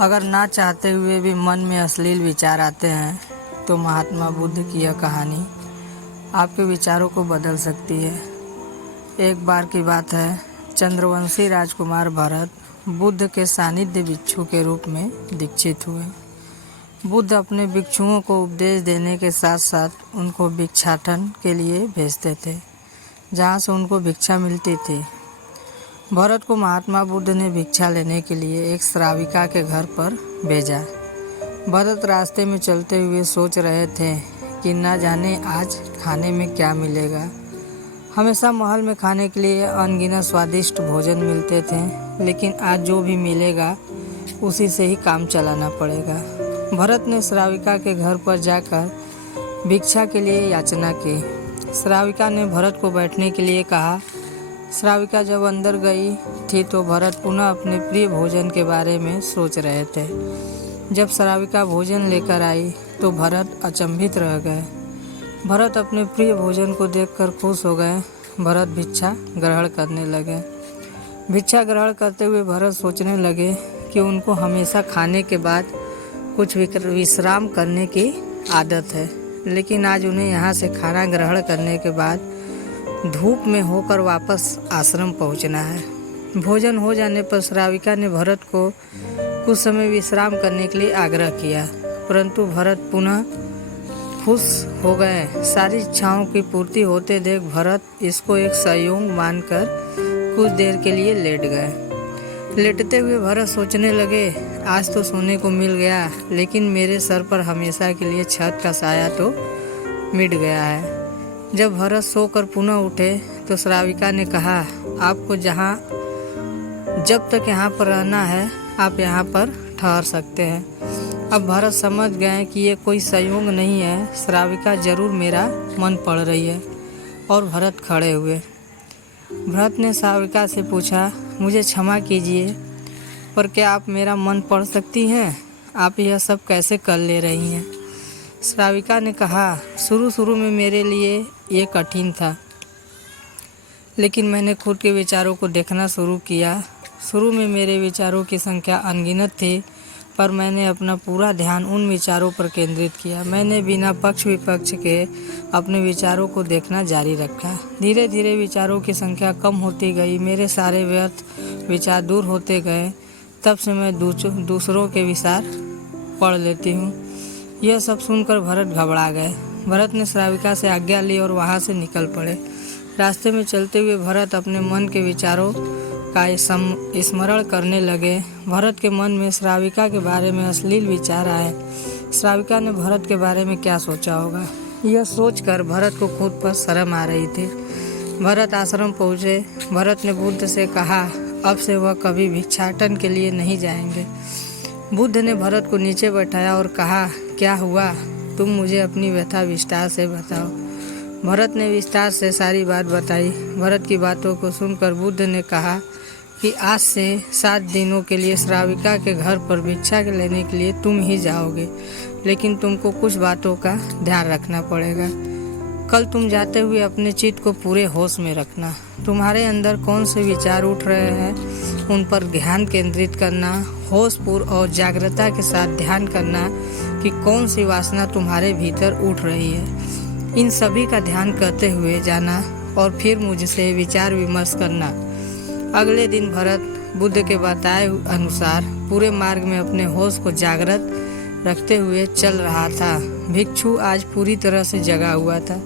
अगर ना चाहते हुए भी मन में अश्लील विचार आते हैं तो महात्मा बुद्ध की यह कहानी आपके विचारों को बदल सकती है। एक बार की बात है, चंद्रवंशी राजकुमार भरत बुद्ध के सानिध्य भिक्षु के रूप में दीक्षित हुए। बुद्ध अपने भिक्षुओं को उपदेश देने के साथ साथ उनको भिक्षाटन के लिए भेजते थे, जहाँ से उनको भिक्षा मिलती थी। भरत को महात्मा बुद्ध ने भिक्षा लेने के लिए एक श्राविका के घर पर भेजा। भरत रास्ते में चलते हुए सोच रहे थे कि न जाने आज खाने में क्या मिलेगा। हमेशा महल में खाने के लिए अनगिनत स्वादिष्ट भोजन मिलते थे, लेकिन आज जो भी मिलेगा उसी से ही काम चलाना पड़ेगा। भरत ने श्राविका के घर पर जाकर भिक्षा के लिए याचना की। श्राविका ने भरत को बैठने के लिए कहा। श्राविका जब अंदर गई थी तो भरत पुनः अपने प्रिय भोजन के बारे में सोच रहे थे। जब श्राविका भोजन लेकर आई तो भरत अचंभित रह गए। भरत अपने प्रिय भोजन को देखकर खुश हो गए। भरत भिक्षा ग्रहण करने लगे। भिक्षा ग्रहण करते हुए भरत सोचने लगे कि उनको हमेशा खाने के बाद कुछ विश्राम करने की आदत है, लेकिन आज उन्हें यहाँ से खाना ग्रहण करने के बाद धूप में होकर वापस आश्रम पहुँचना है। भोजन हो जाने पर श्राविका ने भरत को कुछ समय विश्राम करने के लिए आग्रह किया, परंतु भरत पुनः खुश हो गए। सारी इच्छाओं की पूर्ति होते देख भरत इसको एक संयोग मानकर कुछ देर के लिए लेट गए। लेटते हुए भरत सोचने लगे, आज तो सोने को मिल गया, लेकिन मेरे सर पर हमेशा के लिए छत का साया तो मिट गया है। जब भरत सोकर पुनः उठे तो श्राविका ने कहा, आपको जब तक यहाँ पर रहना है आप यहाँ पर ठहर सकते हैं। अब भरत समझ गए कि ये कोई संयोग नहीं है, श्राविका जरूर मेरा मन पढ़ रही है, और भरत खड़े हुए। भरत ने श्राविका से पूछा, मुझे क्षमा कीजिए, पर क्या आप मेरा मन पढ़ सकती हैं? आप यह सब कैसे कर ले रही हैं? श्राविका ने कहा, शुरू में मेरे लिए ये कठिन था, लेकिन मैंने खुद के विचारों को देखना शुरू किया। शुरू में मेरे विचारों की संख्या अनगिनत थी, पर मैंने अपना पूरा ध्यान उन विचारों पर केंद्रित किया। मैंने बिना पक्ष विपक्ष के अपने विचारों को देखना जारी रखा। धीरे धीरे विचारों की संख्या कम होती गई, मेरे सारे व्यर्थ विचार दूर होते गए। तब से मैं दूसरों के विचार पढ़ लेती हूँ। यह सब सुनकर भरत घबरा गए। भरत ने श्राविका से आज्ञा ली और वहाँ से निकल पड़े। रास्ते में चलते हुए भरत अपने मन के विचारों का स्मरण करने लगे। भरत के मन में श्राविका के बारे में अश्लील विचार आए। श्राविका ने भरत के बारे में क्या सोचा होगा, यह सोचकर भरत को खुद पर शर्म आ रही थी। भरत आश्रम पहुँचे। भरत ने बुद्ध से कहा, अब से वह कभी भिक्षाटन के लिए नहीं जाएंगे। बुद्ध ने भरत को नीचे बैठाया और कहा, क्या हुआ? तुम मुझे अपनी व्यथा विस्तार से बताओ। भरत ने विस्तार से सारी बात बताई। भरत की बातों को सुनकर बुद्ध ने कहा कि आज से 7 दिनों के लिए श्राविका के घर पर भिक्षा लेने के लिए तुम ही जाओगे, लेकिन तुमको कुछ बातों का ध्यान रखना पड़ेगा। कल तुम जाते हुए अपने चित्त को पूरे होश में रखना। तुम्हारे अंदर कौन से विचार उठ रहे हैं उन पर ध्यान केंद्रित करना। होशपूर्ण और जागरूकता के साथ ध्यान करना कि कौन सी वासना तुम्हारे भीतर उठ रही है। इन सभी का ध्यान करते हुए जाना और फिर मुझसे विचार विमर्श करना। अगले दिन भरत बुद्ध के बताए अनुसार पूरे मार्ग में अपने होश को जागृत रखते हुए चल रहा था। भिक्षु आज पूरी तरह से जगा हुआ था।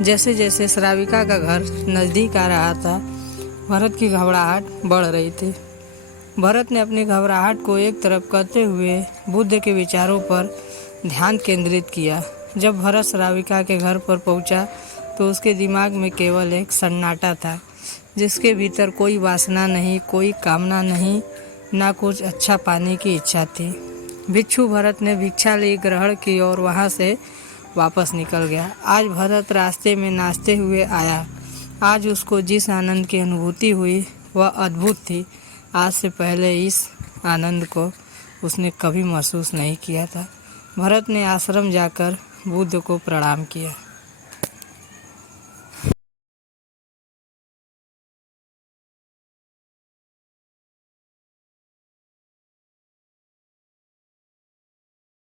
जैसे जैसे श्राविका का घर नज़दीक आ रहा था, भरत की घबराहट बढ़ रही थी। भरत ने अपनी घबराहट को एक तरफ करते हुए बुद्ध के विचारों पर ध्यान केंद्रित किया। जब भरत श्राविका के घर पर पहुंचा तो उसके दिमाग में केवल एक सन्नाटा था, जिसके भीतर कोई वासना नहीं, कोई कामना नहीं, ना कुछ अच्छा पाने की इच्छा थी। भिक्षु भरत ने भिक्षा ली, ग्रहण की और वहाँ से वापस निकल गया। आज भरत रास्ते में नाचते हुए आया। आज उसको जिस आनंद की अनुभूति हुई वह अद्भुत थी। आज से पहले इस आनंद को उसने कभी महसूस नहीं किया था। भरत ने आश्रम जाकर बुद्ध को प्रणाम किया।